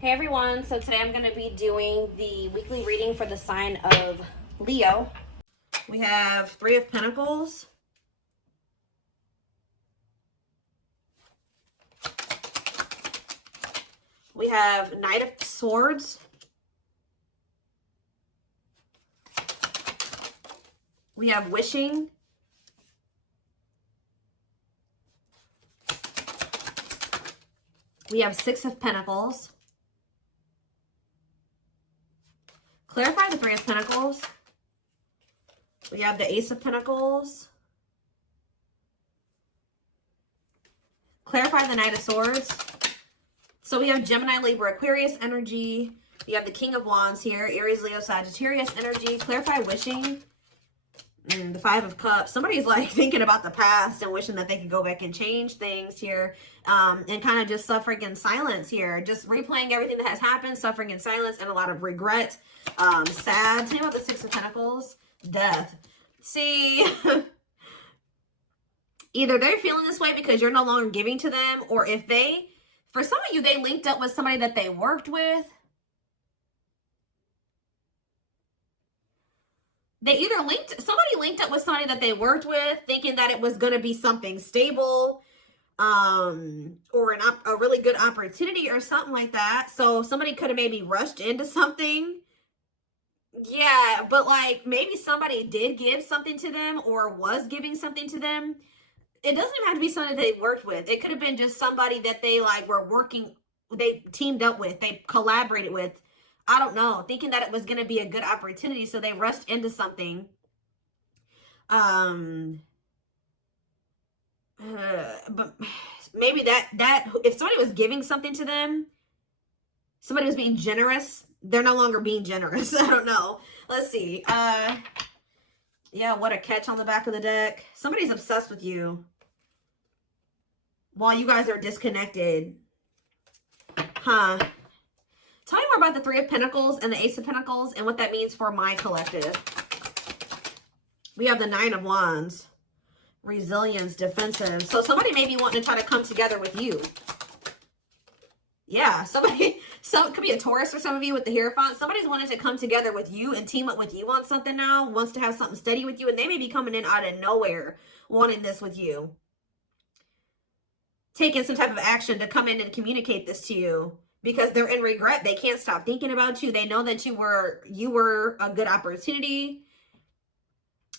Hey everyone, so today I'm going to be doing the weekly reading for the sign of Leo. We have Three of Pentacles. We have Knight of Swords. We have Wishing. We have Six of Pentacles. Clarify the Three of Pentacles. We have the Ace of Pentacles. Clarify the Knight of Swords. So we have Gemini, Libra, Aquarius energy. We have the King of Wands here. Aries, Leo, Sagittarius energy. Clarify Wishing. The Five of Cups. Somebody's like thinking about the past and wishing that they could go back and change things here. And kind of just suffering in silence here. Just replaying everything that has happened. Suffering in silence and a lot of regret. Sad. Tell me about the Six of Pentacles. Death. See... Either they're feeling this way because you're no longer giving to them, or if they, for some of you, they linked up with somebody that they worked with. Somebody linked up with somebody that they worked with, thinking that it was going to be something stable, or a really good opportunity or something like that. So somebody could have maybe rushed into something. Yeah, but like maybe somebody did give something to them or was giving something to them. It doesn't even have to be somebody they worked with. It could have been just somebody that they like were working, they teamed up with, they collaborated with. I don't know, thinking that it was going to be a good opportunity, so they rushed into something. But maybe that if somebody was giving something to them, somebody was being generous, they're no longer being generous. I don't know. Let's see. Yeah, what a catch on the back of the deck. Somebody's obsessed with you while you guys are disconnected. Huh. Tell me more about the Three of Pentacles and the Ace of Pentacles and what that means for my collective. We have the Nine of Wands. Resilience, defensive. So somebody may be wanting to try to come together with you. Yeah, it could be a Taurus for some of you with the Hierophant. Somebody's wanting to come together with you and team up with you on something now, wants to have something steady with you, and they may be coming in out of nowhere wanting this with you. Taking some type of action to come in and communicate this to you because they're in regret. They can't stop thinking about you. They know that you were a good opportunity.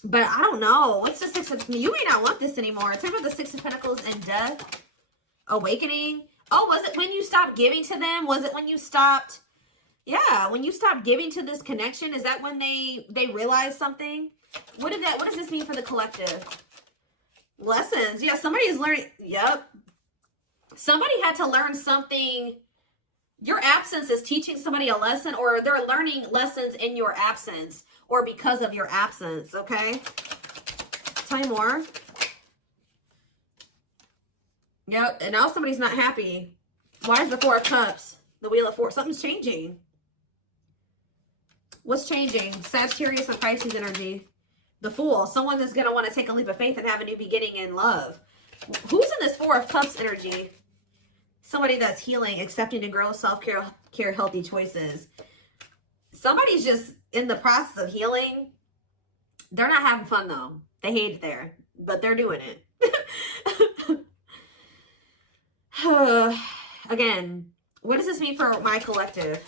But I don't know. What's the Six of... You may not want this anymore. Tell me about the Six of Pentacles and Death. Awakening. Oh, was it when you stopped giving to them? Was it when you stopped? Yeah, when you stopped giving to this connection, is that when they realized something? What does this mean for the collective? Lessons. Yeah, somebody is learning. Yep. Somebody had to learn something. Your absence is teaching somebody a lesson, or they're learning lessons in your absence or because of your absence, okay? Tell me more. Yep, and now somebody's not happy. Why is the Four of Cups? The Wheel of Fortune. Something's changing. What's changing? Sagittarius and Pisces energy. The Fool. Someone that's going to want to take a leap of faith and have a new beginning in love. Who's in this Four of Cups energy? Somebody that's healing, accepting to grow, self-care, healthy choices. Somebody's just in the process of healing. They're not having fun, though. They hate it there, but they're doing it. Again, what does this mean for my collective?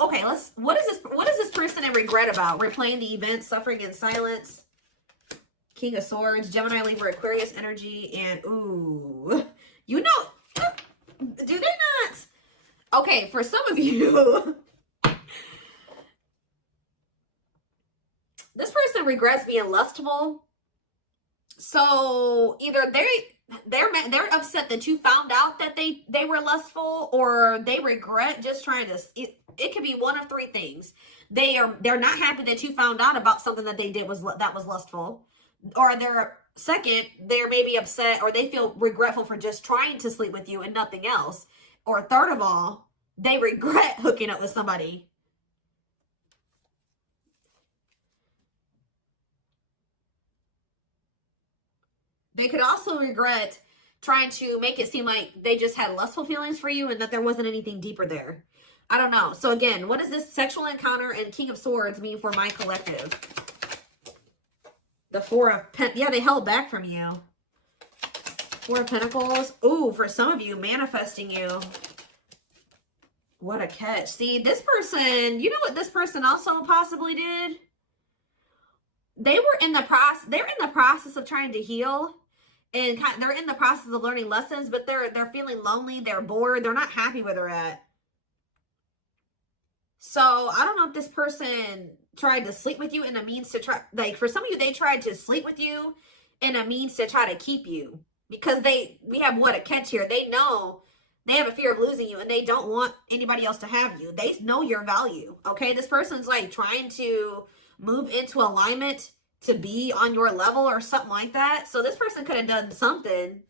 Okay, what is this person in regret about? Replaying the event, suffering in silence. King of Swords, Gemini, Libra, Aquarius energy, and ooh, you know, do they not? Okay, for some of you, this person regrets being lustful. So either they're upset that you found out that they were lustful, or they regret just trying to. It could be one of three things. They're not happy that you found out about something that they did that was lustful, or they're maybe upset, or they feel regretful for just trying to sleep with you and nothing else, or third of all, they regret hooking up with somebody. They could also regret trying to make it seem like they just had lustful feelings for you and that there wasn't anything deeper there. I don't know. So again, what does this sexual encounter and King of Swords mean for my collective? The Four of Pentacles. Yeah, they held back from you. Four of Pentacles. Ooh, for some of you, manifesting you. What a catch. See, this person, you know what this person also possibly did? They're in the process of trying to heal. And they're in the process of learning lessons, but they're feeling lonely, they're bored, they're not happy where they're at. So I don't know if this person tried to sleep with you in a means to try, like for some of you, they tried to sleep with you in a means to try to keep you. Because we have what a catch here. They know they have a fear of losing you and they don't want anybody else to have you. They know your value, okay? This person's like trying to move into alignment to be on your level or something like that. So this person could have done something.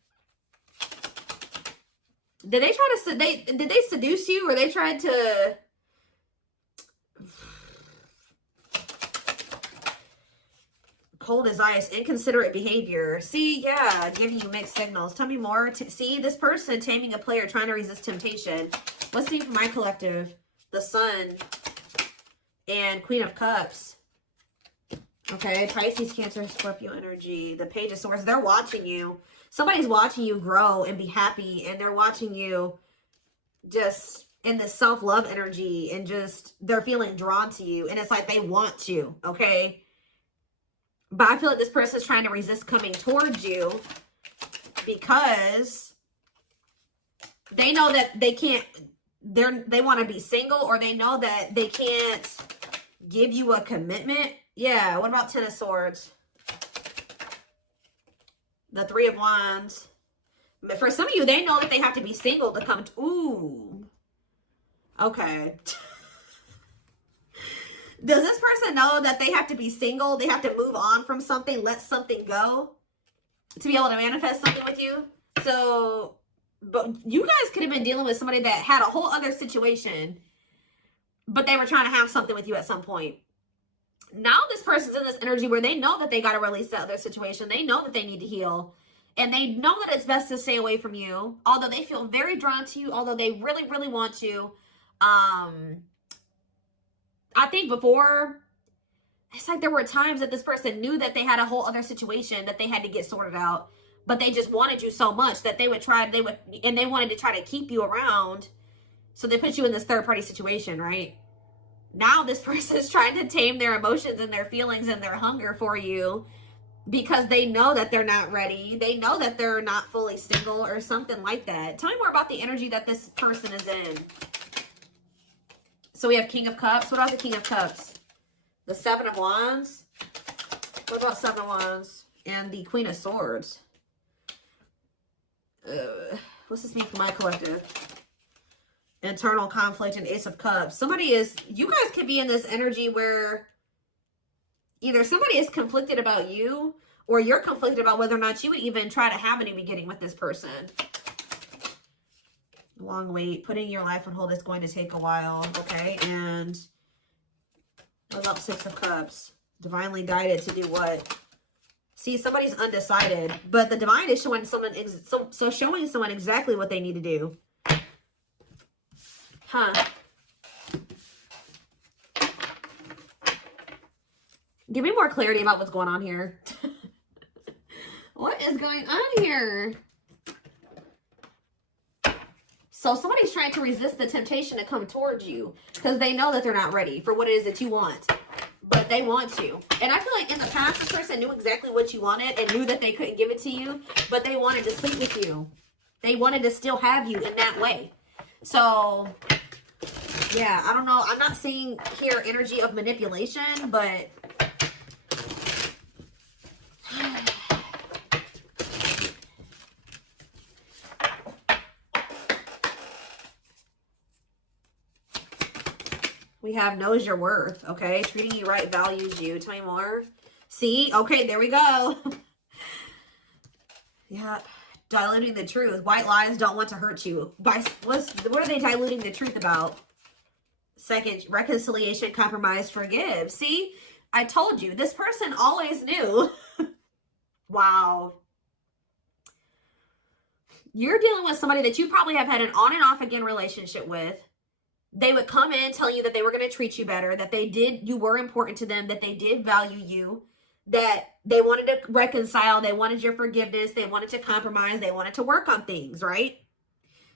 Did they try to, did they seduce you, or they tried to... Cold as ice, inconsiderate behavior. See, yeah, giving you mixed signals. Tell me more. See, this person taming a player, trying to resist temptation. Let's see for my collective. The Sun and Queen of Cups. Okay, Pisces, Cancer, Scorpio energy. The Page of Swords. They're watching you. Somebody's watching you grow and be happy, and they're watching you just in this self-love energy, and just they're feeling drawn to you, and it's like they want you, okay? But I feel like this person is trying to resist coming towards you because they know that they can't, they want to be single, or they know that they can't give you a commitment. Yeah, what about Ten of Swords? The Three of Wands. But for some of you, they know that they have to be single to come to, ooh. Okay. Does this person know that they have to be single? They have to move on from something, let something go to be able to manifest something with you? So, but you guys could have been dealing with somebody that had a whole other situation, but they were trying to have something with you at some point. Now this person's in this energy where they know that they got to release that other situation. They know that they need to heal. And they know that it's best to stay away from you. Although they feel very drawn to you. Although they really, really want to. I think before, it's like there were times that this person knew that they had a whole other situation that they had to get sorted out, but they just wanted you so much that they wanted to try to keep you around. So they put you in this third party situation, right? Now this person is trying to tame their emotions and their feelings and their hunger for you because they know that they're not ready. They know that they're not fully single or something like that. Tell me more about the energy that this person is in. So we have King of Cups. What about the King of Cups? The Seven of Wands. What about Seven of Wands? And the Queen of Swords. What's this mean for my collective? Internal conflict and Ace of Cups. You guys could be in this energy where either somebody is conflicted about you, or you're conflicted about whether or not you would even try to have any beginning with this person. Long wait. Putting your life on hold is going to take a while. Okay. And what about Six of Cups? Divinely guided to do what? See, somebody's undecided, but the divine is showing someone, showing someone exactly what they need to do. Huh. Give me more clarity about what's going on here. What is going on here? So somebody's trying to resist the temptation to come towards you because they know that they're not ready for what it is that you want, but they want you. And I feel like in the past, this person knew exactly what you wanted and knew that they couldn't give it to you, but they wanted to sleep with you. They wanted to still have you in that way. So, yeah, I don't know. I'm not seeing here energy of manipulation, but... We have knows your worth, okay? Treating you right, values you. Tell me more. See? Okay, there we go. Yeah. Diluting the truth. White lies don't want to hurt you. What are they diluting the truth about? Second, reconciliation, compromise, forgive. See? I told you. This person always knew. Wow. You're dealing with somebody that you probably have had an on and off again relationship with. They would come in telling you that they were going to treat you better, that you were important to them, that they did value you, that they wanted to reconcile, they wanted your forgiveness, they wanted to compromise, they wanted to work on things, right?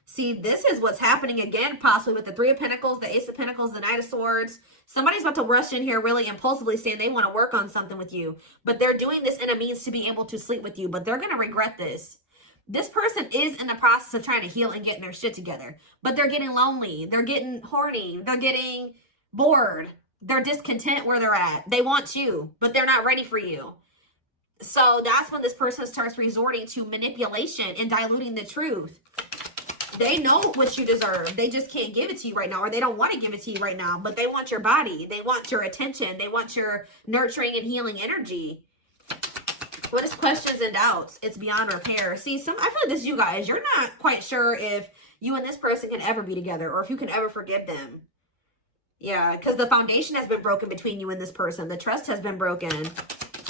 See, this is what's happening again, possibly with the Three of Pentacles, the Ace of Pentacles, the Knight of Swords. Somebody's about to rush in here really impulsively saying they want to work on something with you, but they're doing this in a means to be able to sleep with you, but they're going to regret this. This person is in the process of trying to heal and getting their shit together, but they're getting lonely. They're getting horny. They're getting bored. They're discontent where they're at. They want you, but they're not ready for you. So that's when this person starts resorting to manipulation and diluting the truth. They know what you deserve. They just can't give it to you right now, or they don't want to give it to you right now, but they want your body. They want your attention. They want your nurturing and healing energy. What is questions and doubts? It's beyond repair. See, I feel like this is you guys. You're not quite sure if you and this person can ever be together or if you can ever forgive them. Yeah, because the foundation has been broken between you and this person. The trust has been broken.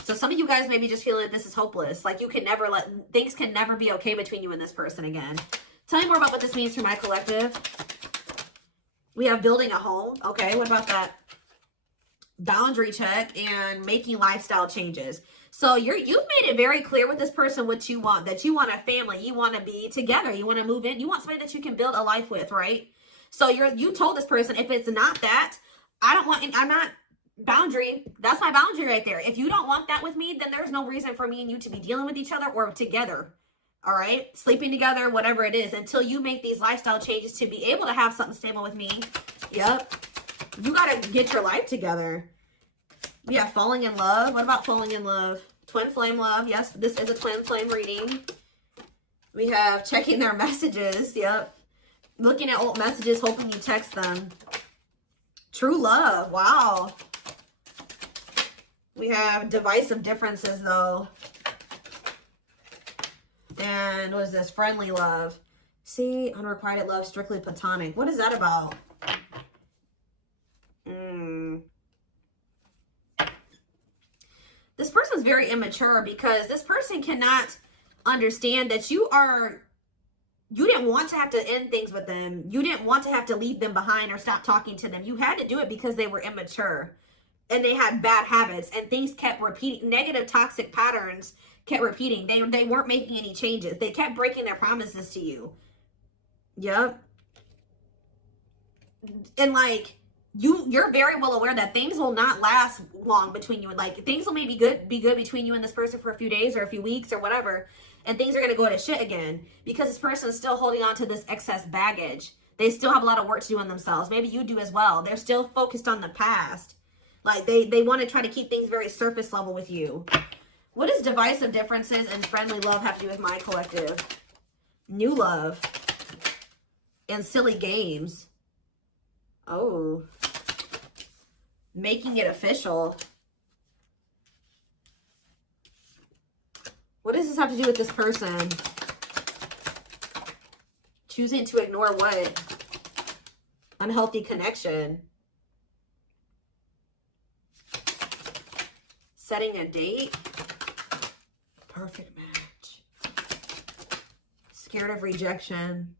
So some of you guys maybe just feeling like this is hopeless. Like you can never things can never be okay between you and this person again. Tell me more about what this means for my collective. We have building a home. Okay, what about that? Boundary check and making lifestyle changes. So you've made it very clear with this person what you want, that you want a family, you want to be together, you want to move in, you want somebody that you can build a life with, right? So you told this person, if it's not that, I'm not boundary. That's my boundary right there. If you don't want that with me, then there's no reason for me and you to be dealing with each other or together. All right, sleeping together, whatever it is, until you make these lifestyle changes to be able to have something stable with me. Yep, you got to get your life together. Yeah, falling in love. What about falling in love? Twin flame love. Yes, this is a twin flame reading. We have checking their messages. Yep. Looking at old messages, hoping you text them. True love. Wow. We have divisive differences, though. And what is this? Friendly love. See, unrequited love, strictly platonic. What is that about? This person's very immature because this person cannot understand that you didn't want to have to end things with them. You didn't want to have to leave them behind or stop talking to them. You had to do it because they were immature and they had bad habits and things kept repeating. Negative, toxic patterns kept repeating. They weren't making any changes. They kept breaking their promises to you. Yep. And like, you're very well aware that things will not last long between you. Like things will maybe be good between you and this person for a few days or a few weeks or whatever. And things are going to go to shit again because this person is still holding on to this excess baggage. They still have a lot of work to do on themselves. Maybe you do as well. They're still focused on the past. Like they want to try to keep things very surface level with you. What does divisive differences and friendly love have to do with my collective? New love and silly games. Oh, making it official. What does this have to do with this person? Choosing to ignore what? Unhealthy connection. Setting a date. Perfect match. Scared of rejection.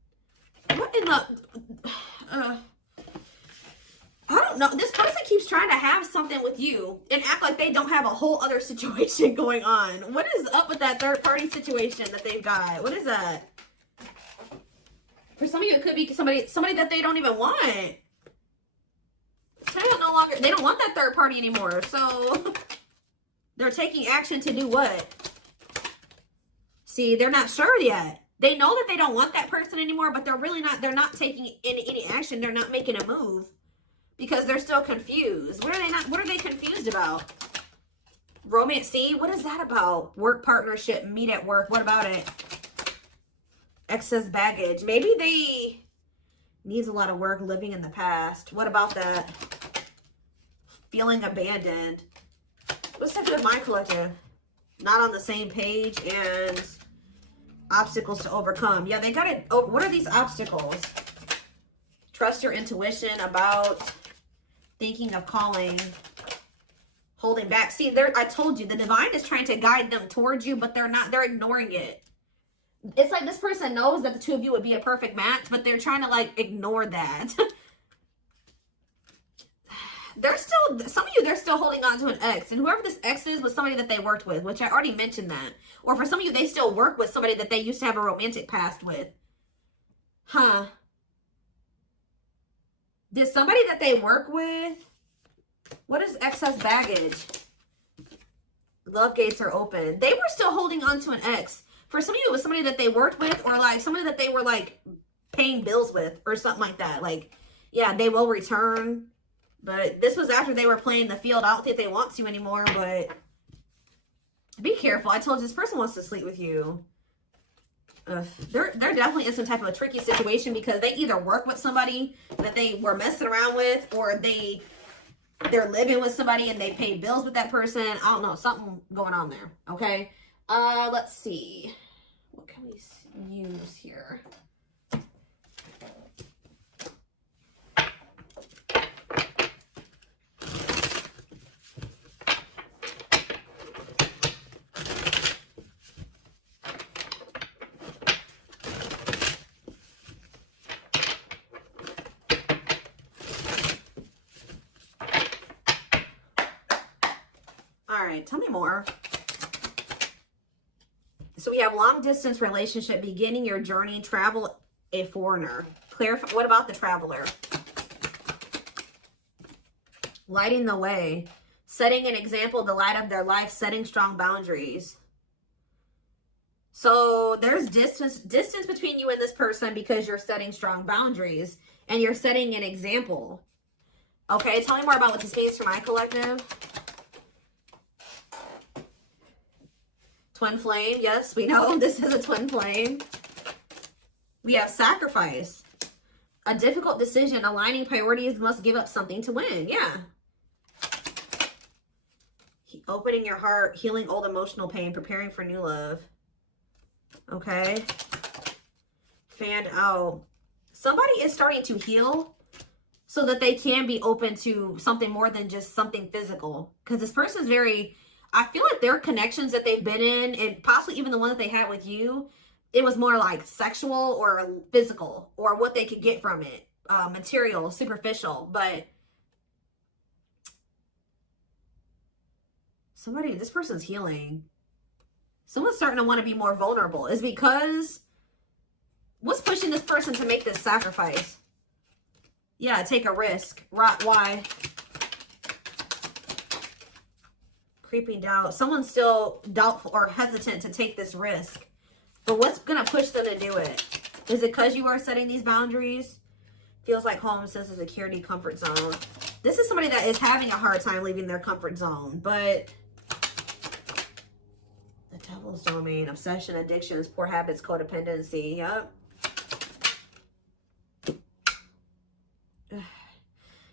What in the... I don't know. This person keeps trying to have something with you and act like they don't have a whole other situation going on. What is up with that third party situation that they've got? What is that? For some of you, it could be somebody that they don't even want. They don't want that third party anymore. So they're taking action to do what? See, they're not sure yet. They know that they don't want that person anymore, but they're not taking any action. They're not making a move. Because they're still confused. What are they confused about? Romance, see? What is that about? Work partnership, meet at work. What about it? Excess baggage. Maybe they needs a lot of work living in the past. What about that? Feeling abandoned. What's up with my collective? Not on the same page and obstacles to overcome. Yeah, they got it. Oh, what are these obstacles? Trust your intuition about... Thinking of calling, holding back. See, I told you, the divine is trying to guide them towards you, but they're not. They're ignoring it. It's like this person knows that the two of you would be a perfect match, but they're trying to like ignore that. They're still, some of you, they're still holding on to an ex. And whoever this ex is was somebody that they worked with, which I already mentioned that. Or for some of you, they still work with somebody that they used to have a romantic past with. Huh. Did somebody that they work with, what is excess baggage? Love gates are open. They were still holding on to an ex. For some of you, it was somebody that they worked with, or like somebody that they were like paying bills with or something like that. Like, yeah, they will return. But this was after they were playing the field. I don't think they want to anymore, but be careful. I told you, this person wants to sleep with you. They're definitely in some type of a tricky situation because they either work with somebody that they were messing around with, or they're living with somebody and they pay bills with that person. I don't know, something going on there. Okay. Let's see. What can we use here? All right, tell me more. So we have long distance relationship, beginning your journey, travel, a foreigner. Clarify, what about the traveler? Lighting the way, setting an example, the light of their life, setting strong boundaries. So there's distance between you and this person because you're setting strong boundaries and you're setting an example. Okay, tell me more about what this means for my collective. Twin flame, yes, we know this is a twin flame. We have sacrifice. A difficult decision, aligning priorities, must give up something to win. Yeah. Opening your heart, healing old emotional pain, preparing for new love. Okay. Fan out. Somebody is starting to heal so that they can be open to something more than just something physical. Because this person's very... I feel like their connections that they've been in, and possibly even the one that they had with you, it was more like sexual or physical, or what they could get from it. Material, superficial. But somebody, this person's healing. Someone's starting to want to be more vulnerable. Is because what's pushing this person to make this sacrifice? Yeah, take a risk. Why? Creeping doubt. Someone's still doubtful or hesitant to take this risk. But what's going to push them to do it? Is it because you are setting these boundaries? Feels like home, sense of security, comfort zone. This is somebody that is having a hard time leaving their comfort zone. But the devil's domain, obsession, addictions, poor habits, codependency. Yep.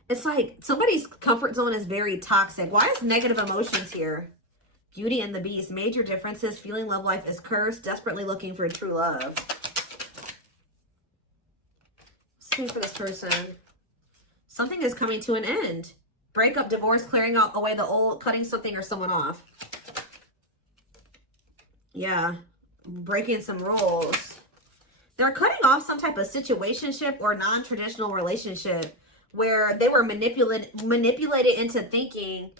It's like somebody's comfort zone is very toxic. Why is negative emotions here? Beauty and the Beast. Major differences. Feeling love life is cursed. Desperately looking for true love. What's for this person? Something is coming to an end. Breakup, divorce, clearing out away the old, cutting something or someone off. Yeah. Breaking some rules. They're cutting off some type of situationship or non-traditional relationship where they were manipulated into thinking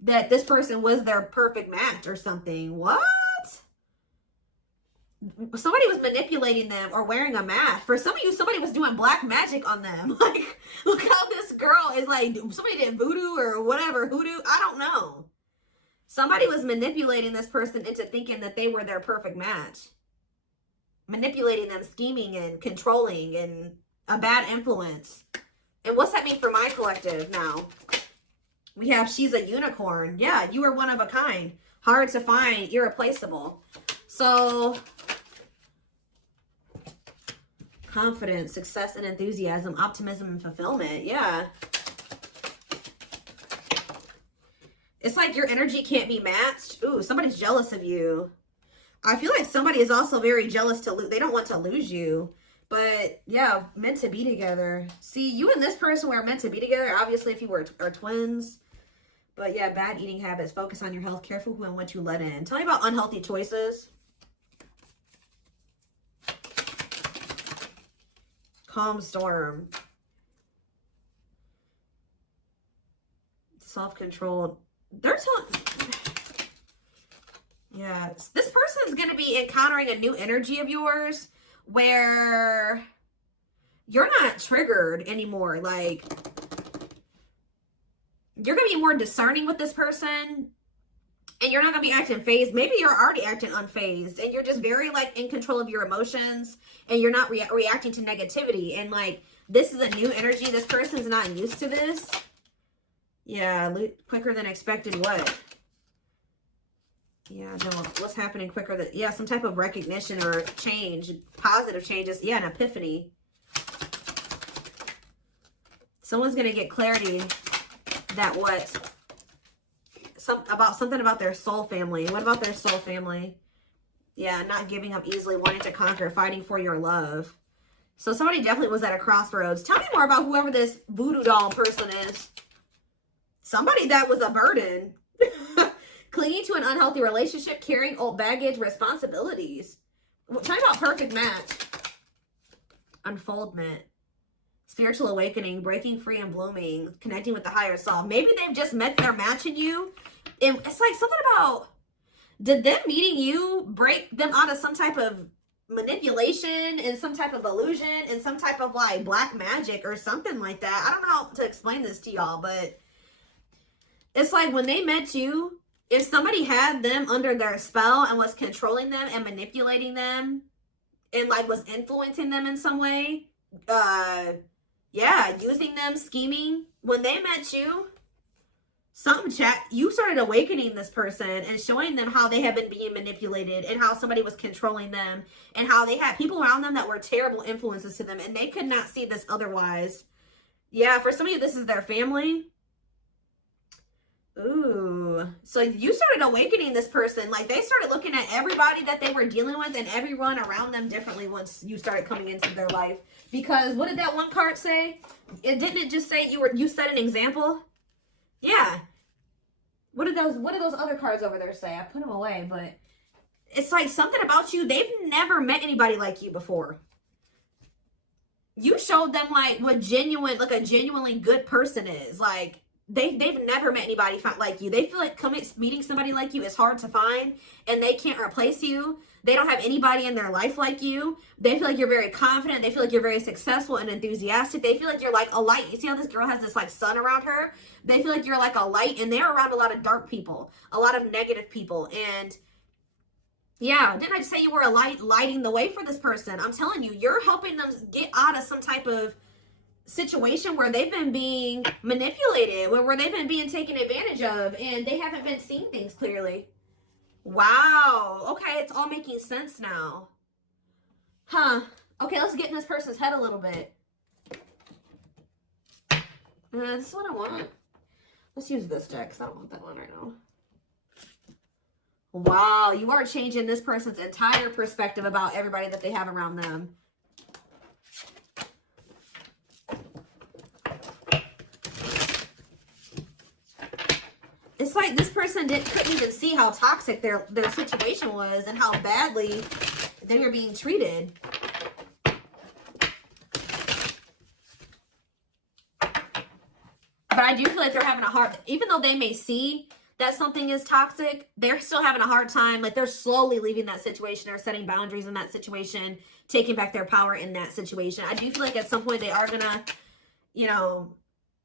that this person was their perfect match or something. What? Somebody was manipulating them or wearing a mask. For some of you, somebody was doing black magic on them. Like, look how this girl is like, somebody did voodoo or whatever, hoodoo. I don't know. Somebody was manipulating this person into thinking that they were their perfect match. Manipulating them, scheming and controlling and a bad influence. And what's that mean for my collective now? We have she's a unicorn. Yeah, you are one of a kind. Hard to find, irreplaceable. So, confidence, success and enthusiasm, optimism and fulfillment. Yeah. It's like your energy can't be matched. Ooh, somebody's jealous of you. I feel like somebody is also very jealous to lose. They don't want to lose you. But yeah, meant to be together. See, you and this person were meant to be together. Obviously, if you are twins. But yeah, bad eating habits. Focus on your health. Careful who and what you let in. Tell me about unhealthy choices. Calm storm. Self-controlled. They're telling... Yeah, this person is going to be encountering a new energy of yours where you're not triggered anymore. Like, you're going to be more discerning with this person, and you're not going to be acting phased. Maybe you're already acting unfazed, and you're just very, like, in control of your emotions, and you're not reacting to negativity. And, like, this is a new energy. This person's not used to this. Yeah, quicker than expected. What? Yeah, no, what's happening quicker than... Yeah, some type of recognition or change. Positive changes. Yeah, an epiphany. Someone's going to get clarity that what... something about their soul family. What about their soul family? Yeah, not giving up easily, wanting to conquer, fighting for your love. So somebody definitely was at a crossroads. Tell me more about whoever this voodoo doll person is. Somebody that was a burden. Clinging to an unhealthy relationship, carrying old baggage, responsibilities. Tell me about perfect match. Unfoldment. Spiritual awakening, breaking free and blooming, connecting with the higher self. Maybe they've just met their match in you. And it's like something about, did them meeting you break them out of some type of manipulation and some type of illusion and some type of like black magic or something like that? I don't know how to explain this to y'all, but it's like when they met you, if somebody had them under their spell and was controlling them and manipulating them and like was influencing them in some way, yeah, using them, scheming, when they met you, you started awakening this person and showing them how they had been being manipulated and how somebody was controlling them and how they had people around them that were terrible influences to them and they could not see this otherwise. Yeah, for some of you, this is their family. Ooh, so you started awakening this person. Like they started looking at everybody that they were dealing with and everyone around them differently once you started coming into their life. Because what did that one card say? Didn't it just say you set an example? Yeah. What did those other cards over there say? I put them away, but it's like something about you. They've never met anybody like you before. You showed them like what a genuinely good person is. Like they've never met anybody like you. They feel like meeting somebody like you is hard to find and they can't replace you. They don't have anybody in their life like you. They feel like you're very confident. They feel like you're very successful and enthusiastic. They feel like you're like a light. You see how this girl has this like sun around her? They feel like you're like a light and they're around a lot of dark people, a lot of negative people. And yeah, didn't I just say you were a light lighting the way for this person? I'm telling you, you're helping them get out of some type of situation where they've been being manipulated, where they've been being taken advantage of and they haven't been seeing things clearly. Wow. Okay, it's all making sense now. Huh. Okay, let's get in this person's head a little bit. This is what I want. Let's use this deck because I don't want that one right now. Wow, you are changing this person's entire perspective about everybody that they have around them. It's like this person couldn't even see how toxic their situation was and how badly they were being treated. But I do feel like they're having a hard, even though they may see that something is toxic, they're still having a hard time. Like they're slowly leaving that situation or setting boundaries in that situation, taking back their power in that situation. I do feel like at some point they are gonna, you know,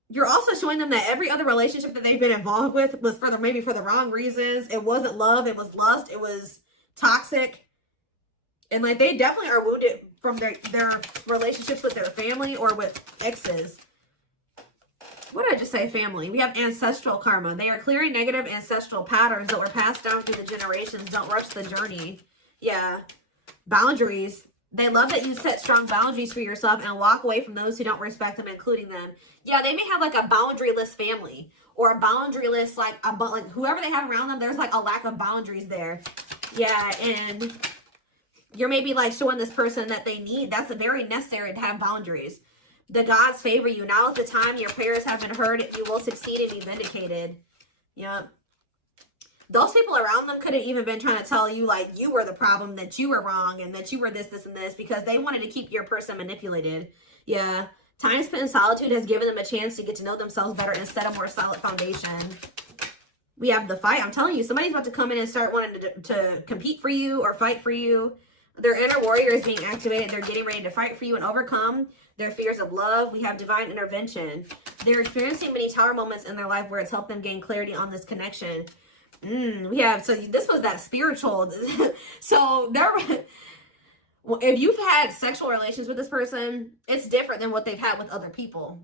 you're also showing them that every other relationship that they've been involved with was maybe for the wrong reasons. It wasn't love. It was lust. It was toxic. And like they definitely are wounded from their relationships with their family or with exes. What did I just say? Family. We have ancestral karma. They are clearing negative ancestral patterns that were passed down through the generations. Don't rush the journey. Yeah. Boundaries. They love that you set strong boundaries for yourself and walk away from those who don't respect them, including them. Yeah, they may have like a boundaryless family or a boundaryless, like whoever they have around them, there's like a lack of boundaries there. Yeah, and you're maybe like showing this person that they need. That's very necessary to have boundaries. The gods favor you. Now is the time your prayers have been heard. You will succeed and be vindicated. Yep. Those people around them could have even been trying to tell you like you were the problem, that you were wrong, and that you were this, and this, because they wanted to keep your person manipulated. Yeah. Time spent in solitude has given them a chance to get to know themselves better and set a more solid foundation. We have the fight. I'm telling you, somebody's about to come in and start wanting to compete for you or fight for you. Their inner warrior is being activated. They're getting ready to fight for you and overcome their fears of love. We have divine intervention. They're experiencing many tower moments in their life where it's helped them gain clarity on this connection. We have, so this was that spiritual. So if you've had sexual relations with this person, it's different than what they've had with other people.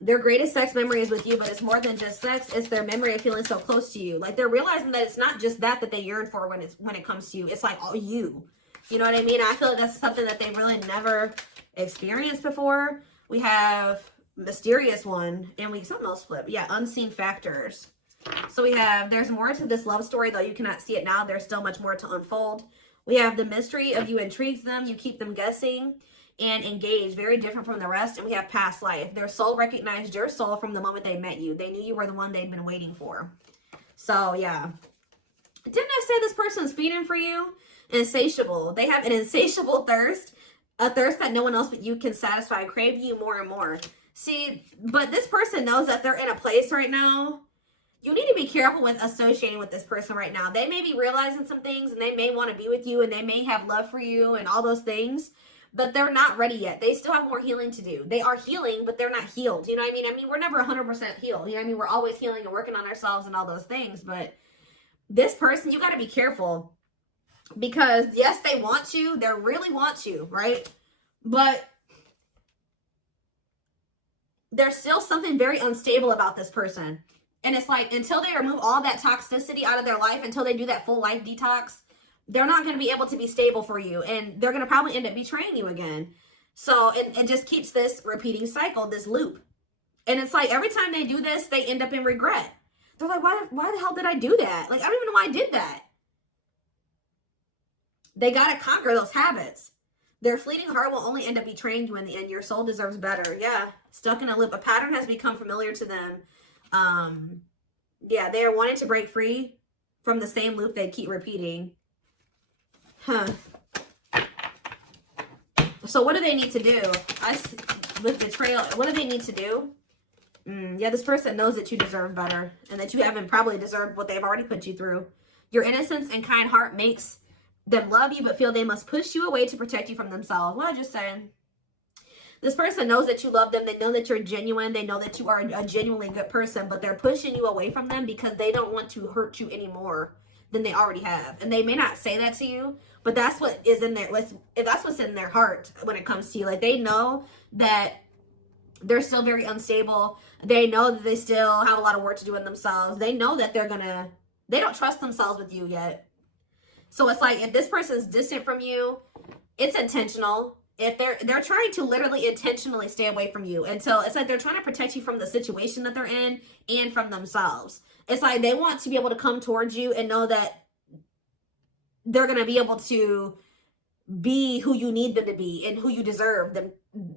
Their greatest sex memory is with you, but it's more than just sex. It's their memory of feeling so close to you. Like, they're realizing that it's not just that they yearn for when it comes to you. It's like all you. You know what I mean? I feel like that's something that they really never experienced before. We have mysterious one, and something else flip. Yeah, unseen factors. So we have, there's more to this love story, though you cannot see it now. There's still much more to unfold. We have the mystery of you intrigues them. You keep them guessing and engaged. Very different from the rest. And we have past life. Their soul recognized your soul from the moment they met you. They knew you were the one they'd been waiting for. So, yeah. Didn't I say this person's feeding for you? Insatiable. They have an insatiable thirst. A thirst that no one else but you can satisfy. Crave you more and more. See, but this person knows that they're in a place right now. You need to be careful with associating with this person right now. They may be realizing some things, and they may want to be with you, and they may have love for you and all those things, but they're not ready yet. They still have more healing to do. They are healing, but they're not healed. You know what I mean? I mean, we're never 100% healed. You know what I mean? We're always healing and working on ourselves and all those things, but this person, you got to be careful, because yes, they want you. They really want you, right? But there's still something very unstable about this person. And it's like, until they remove all that toxicity out of their life, until they do that full life detox, they're not going to be able to be stable for you. And they're going to probably end up betraying you again. So it just keeps this repeating cycle, this loop. And it's like, every time they do this, they end up in regret. They're like, why the hell did I do that? Like, I don't even know why I did that. They got to conquer those habits. Their fleeting heart will only end up betraying you in the end. Your soul deserves better. Yeah. Stuck in a loop. A pattern has become familiar to them. Yeah, they are wanting to break free from the same loop they keep repeating. So what do they need to do? With betrayal, what do they need to do? Yeah, this person knows that you deserve better, and that you haven't probably deserved what they've already put you through. Your innocence and kind heart makes them love you, but feel they must push you away to protect you from themselves. What I just saying. This person knows that you love them. They know that you're genuine. They know that you are a genuinely good person, but they're pushing you away from them because they don't want to hurt you any more than they already have. And they may not say that to you, but that's what is in there. That's what's in their heart when it comes to you. Like, they know that they're still very unstable. They know that they still have a lot of work to do in themselves. They know that they don't trust themselves with you yet. So it's like, if this person's distant from you, it's intentional. If they're trying to literally intentionally stay away from you until it's like they're trying to protect you from the situation that they're in and from themselves. It's like they want to be able to come towards you and know that they're going to be able to be who you need them to be and who you deserve them,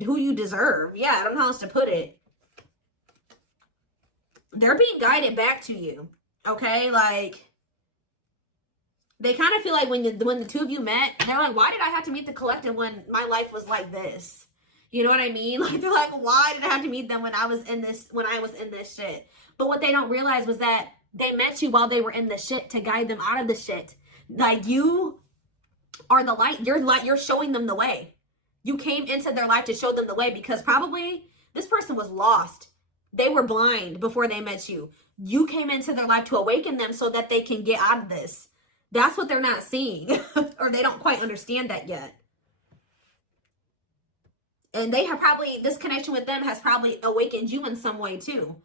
who you deserve. Yeah, I don't know how else to put it. They're being guided back to you. Okay, like, they kind of feel like when the two of you met, they're like, why did I have to meet the collective when my life was like this? You know what I mean? Like, they're like, why did I have to meet them when I was in this shit? But what they don't realize was that they met you while they were in the shit to guide them out of the shit. Like, you are the light. You're showing them the way. You came into their life to show them the way, because probably this person was lost. They were blind before they met you. You came into their life to awaken them so that they can get out of this. That's what they're not seeing, or they don't quite understand that yet. And they have probably, this connection with them has probably awakened you in some way too.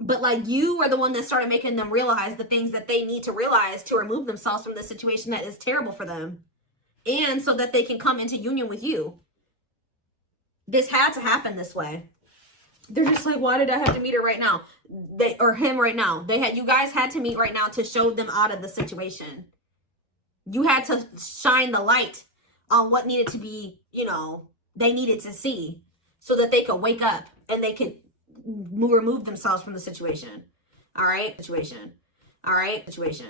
But like, you are the one that started making them realize the things that they need to realize to remove themselves from the situation that is terrible for them. And so that they can come into union with you. This had to happen this way. They're just like, why did I have to meet her right now? Or him right now. You guys had to meet right now to show them out of the situation. You had to shine the light on what needed to be, they needed to see, so that they could wake up and they could remove themselves from the situation. All right? Situation.